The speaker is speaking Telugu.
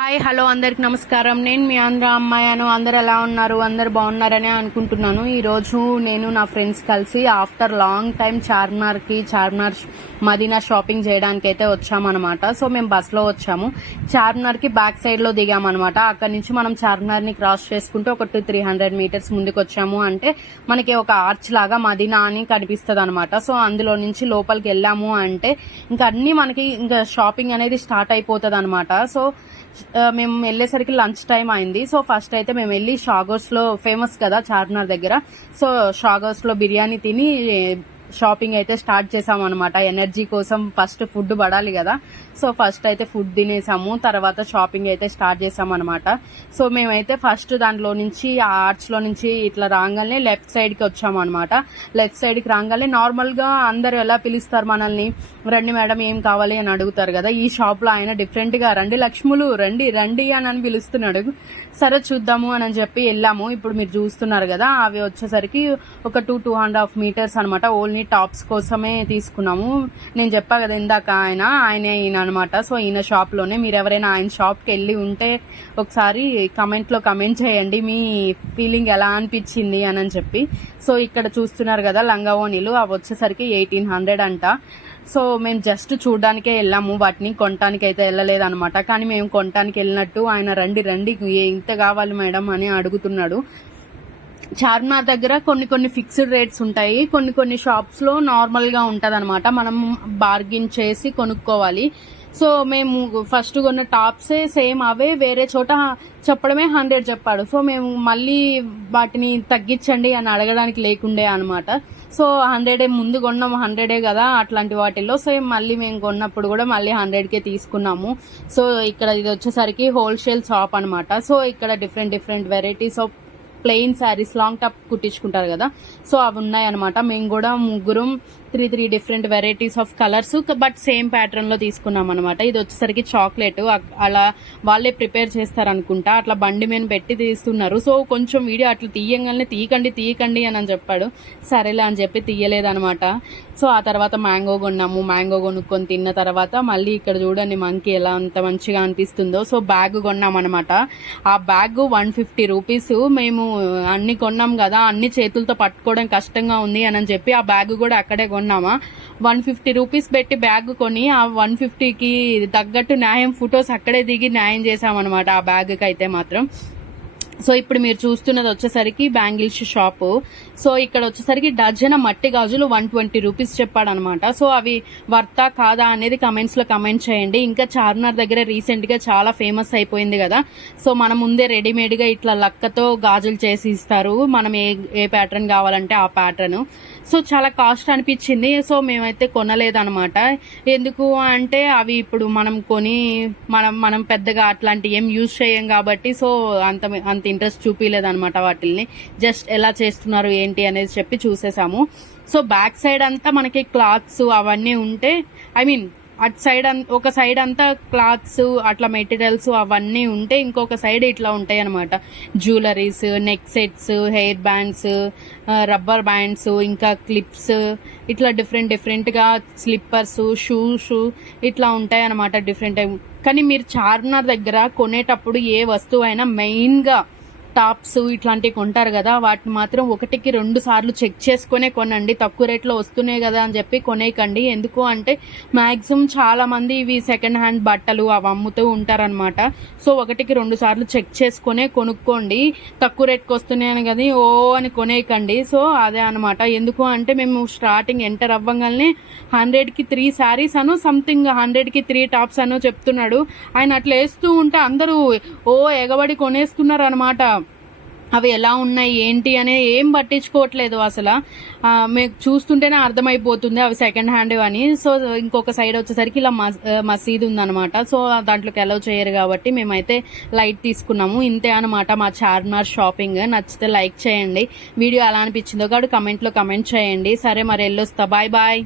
హాయ్ హలో అందరికి నమస్కారం. నేను మీ ఆంధ్ర అమ్మాయిను. అందరు ఎలా ఉన్నారు? అందరు బాగున్నారని అనుకుంటున్నాను. ఈరోజు నేను నా ఫ్రెండ్స్ కలిసి after long time Charminar Madina shopping చేయడానికి అయితే వచ్చామన్నమాట. సో మేము బస్లో వచ్చాము. చార్మినార్ కి బ్యాక్ సైడ్ లో దిగామన్నమాట. అక్కడ నుంచి మనం చార్మినార్ ని క్రాస్ చేసుకుంటూ ఒక 300 మీటర్స్ ముందుకు వచ్చాము అంటే మనకి ఒక ఆర్చ్ లాగా మదీనా అని కనిపిస్తుంది అనమాట. సో అందులో నుంచి లోపలికి వెళ్ళాము అంటే ఇంకా అన్ని మనకి ఇంకా షాపింగ్ అనేది స్టార్ట్ అయిపోతుంది అనమాట. సో మేము వెళ్ళేసరికి లంచ్ టైం అయింది. సో ఫస్ట్ అయితే మేము వెళ్ళి షాగోస్ లో ఫేమస్ కదా చార్మినార్ దగ్గర. సో షాగోస్ లో బిర్యానీ తిని షాపింగ్ అయితే స్టార్ట్ చేసాము అనమాట. ఎనర్జీ కోసం ఫస్ట్ ఫుడ్ పడాలి కదా. సో ఫస్ట్ అయితే ఫుడ్ తినేసాము, తర్వాత షాపింగ్ అయితే స్టార్ట్ చేసాము అనమాట. సో మేమైతే ఫస్ట్ దాంట్లో నుంచి ఆ ఆర్చ్ లో నుంచి ఇట్లా రాగానే లెఫ్ట్ సైడ్ కి వచ్చాము అనమాట. లెఫ్ట్ సైడ్ కి రాగానే నార్మల్ గా అందరు ఎలా పిలుస్తారు మనల్ని, రండి మేడం ఏం కావాలి అని అడుగుతారు కదా. ఈ షాప్ లో ఆయన డిఫరెంట్ గా రండి లక్ష్ములు రండి రండి అని పిలుస్తున్నాడు. సరే చూద్దాము అని చెప్పి వెళ్ళాము. ఇప్పుడు మీరు చూస్తున్నారు కదా, అవి వచ్చేసరికి ఒక 2.5 మీటర్స్ అనమాట. ఓన్లీ టాప్స్ కోసమే తీసుకున్నాము. నేను చెప్పా కదా ఇందాక ఈయన అనమాట. సో ఈయన షాప్ లోనే మీరు ఎవరైనా ఆయన షాప్ కి వెళ్ళి ఉంటే ఒకసారి కమెంట్ లో కమెంట్ చేయండి మీ ఫీలింగ్ ఎలా అనిపించింది అని చెప్పి. సో ఇక్కడ చూస్తున్నారు కదా లంగావోనీలు, అవి వచ్చేసరికి 1800 అంట. సో మేము జస్ట్ చూడడానికే వెళ్ళాము, వాటిని కొనటానికి అయితే వెళ్ళలేదన్నమాట. కానీ మేము కొనటానికి వెళ్ళినట్టు ఆయన రండి రండి ఇంత కావాలి మేడం అని అడుగుతున్నాడు. చార్మినార్ దగ్గర కొన్ని ఫిక్స్డ్ రేట్స్ ఉంటాయి, కొన్ని షాప్స్ లో నార్మల్ గా ఉంటది అనమాట. మనం బార్గెన్ చేసి కొనుక్కోవాలి. సో మేము ఫస్ట్ కొన్న టాప్సే సేమ్ అవే వేరే చోట చెప్పడమే 100 చెప్పాడు. సో మేము మళ్ళీ వాటిని తగ్గించండి అని అడగడానికి లేకుండే అనమాట. సో 100 ముందు కొన్నాం, 100 కదా అట్లాంటి వాటిల్లో. సో మళ్ళీ మేము కొన్నప్పుడు కూడా మళ్ళీ 100కే తీసుకున్నాము. సో ఇక్కడ ఇది వచ్చేసరికి హోల్సేల్ షాప్ అనమాట. సో ఇక్కడ different varieties of plain saris long top కుట్టించుకుంటారు కదా, సో అవి ఉన్నాయి అనమాట. మేము కూడా ముగ్గురం 3 different varieties of colours but same pattern లో తీసుకున్నాం అనమాట. ఇది వచ్చేసరికి చాక్లెట్ అలా వాళ్ళే ప్రిపేర్ చేస్తారు అనుకుంటా, అట్లా బండి మీద పెట్టి తీస్తున్నారు. సో కొంచెం వీడియో అట్లా తీయంగానే తీయకండి అని చెప్పాడు. సరేలే అని చెప్పి తీయలేదనమాట. సో ఆ తర్వాత మ్యాంగో కొన్నాము. మ్యాంగో కొనుక్కొని తిన్న తర్వాత మళ్ళీ ఇక్కడ చూడండి మనకి ఎలా అంత మంచిగా అనిపిస్తుందో. సో బ్యాగ్ కొన్నాం అనమాట. ఆ బ్యాగ్ 150 రూపీస్. మేము అన్ని కొన్నాం కదా, అన్ని చేతులతో పట్టుకోవడం కష్టంగా ఉంది అని చెప్పి ఆ బ్యాగ్ కూడా అక్కడే కొన్నామా. 150 రూపీస్ పెట్టి బ్యాగ్ కొని ఆ 150కి తగ్గట్టు న్యాయం ఫొటోస్ అక్కడే దిగి న్యాయం చేసామన్నమాట ఆ బ్యాగ్ కి అయితే మాత్రం. సో ఇప్పుడు మీరు చూస్తున్నది వచ్చేసరికి బ్యాంగిల్స్ షాప్. సో ఇక్కడ వచ్చేసరికి డజన మట్టి గాజులు 120 రూపీస్ చెప్పాడు అనమాట. సో అవి వర్తా కాదా అనేది కమెంట్స్ లో కమెంట్ చేయండి. ఇంకా చార్మినార్ దగ్గర రీసెంట్ గా చాలా ఫేమస్ అయిపోయింది కదా. సో మన ముందే రెడీమేడ్ గా ఇట్లా లక్కతో గాజులు చేసి ఇస్తారు, మనం ఏ ప్యాటర్న్ కావాలంటే ఆ ప్యాటర్న్. సో చాలా కాస్ట్ అనిపించింది. సో మేమైతే కొనలేదన్నమాట. ఎందుకు అంటే అవి ఇప్పుడు మనం కొని మనం పెద్దగా అట్లాంటి ఏం యూజ్ చేయం కాబట్టి సో అంత ఇంట్రెస్ట్ చూపించలేదన్నమాట వాటిల్ని. జస్ట్ ఎలా చేస్తున్నారు ఏంటి అనేది చెప్పి చూసేసాము. సో బ్యాక్ సైడ్ అంతా మనకి క్లాత్స్ అవన్నీ ఉంటే అటు సైడ్ ఒక సైడ్ అంతా క్లాత్స్ అట్లా మెటీరియల్స్ అవన్నీ ఉంటే ఇంకొక సైడ్ ఇట్లా ఉంటాయి అనమాట. Jewelleries, neck sets, hair bands, rubber bands, ఇంకా క్లిప్స్, ఇట్లా డిఫరెంట్ గా స్లిప్పర్స్, షూస్ ఇట్లా ఉంటాయి అనమాట డిఫరెంట్. కానీ మీరు చార్మినార్ దగ్గర కొనేటప్పుడు ఏ వస్తువు అయినా మెయిన్ గా టాప్స్ ఇట్లాంటివి కొంటారు కదా, వాటిని మాత్రం 1కి 2 సార్లు చెక్ చేసుకునే కొనండి. తక్కువ రేట్లో వస్తున్నాయి కదా అని చెప్పి కొనేయకండి. ఎందుకు అంటే మాక్సిమం చాలా మంది ఇవి సెకండ్ హ్యాండ్ బట్టలు అవి అమ్ముతూ ఉంటారనమాట. సో 1కి 2 సార్లు చెక్ చేసుకునే కొనుక్కోండి. తక్కువ రేట్కి వస్తున్నాయని కదా ఓ అని కొనేయకండి. సో అదే అనమాట. ఎందుకు అంటే మేము స్టార్టింగ్ ఎంటర్ అవ్వగానే 100కి 3 శారీస్ అను సంథింగ్ 100కి 3 టాప్స్ అను చెప్తున్నాడు. ఆయన అట్లా వేస్తూ ఉంటే అందరూ ఎగబడి కొనేస్తున్నారు అనమాట. అవి ఎలా ఉన్నాయి ఏంటి అనే ఏం పట్టించుకోవట్లేదు అసలు. మీకు చూస్తుంటేనే అర్థమైపోతుంది అవి సెకండ్ హ్యాండ్ అని. సో ఇంకొక సైడ్ వచ్చేసరికి ఇలా మసీద్ ఉందన్నమాట. సో దాంట్లోకి అలౌ చేయరు కాబట్టి మేమైతే లైట్ తీసుకున్నాము. ఇంతే అనమాట మా చార్మినార్ షాపింగ్. నచ్చితే లైక్ చేయండి. వీడియో ఎలా అనిపించిందో కూడా కమెంట్ లో కమెంట్ చేయండి. సరే మరి వెళ్ళొస్తా, బాయ్.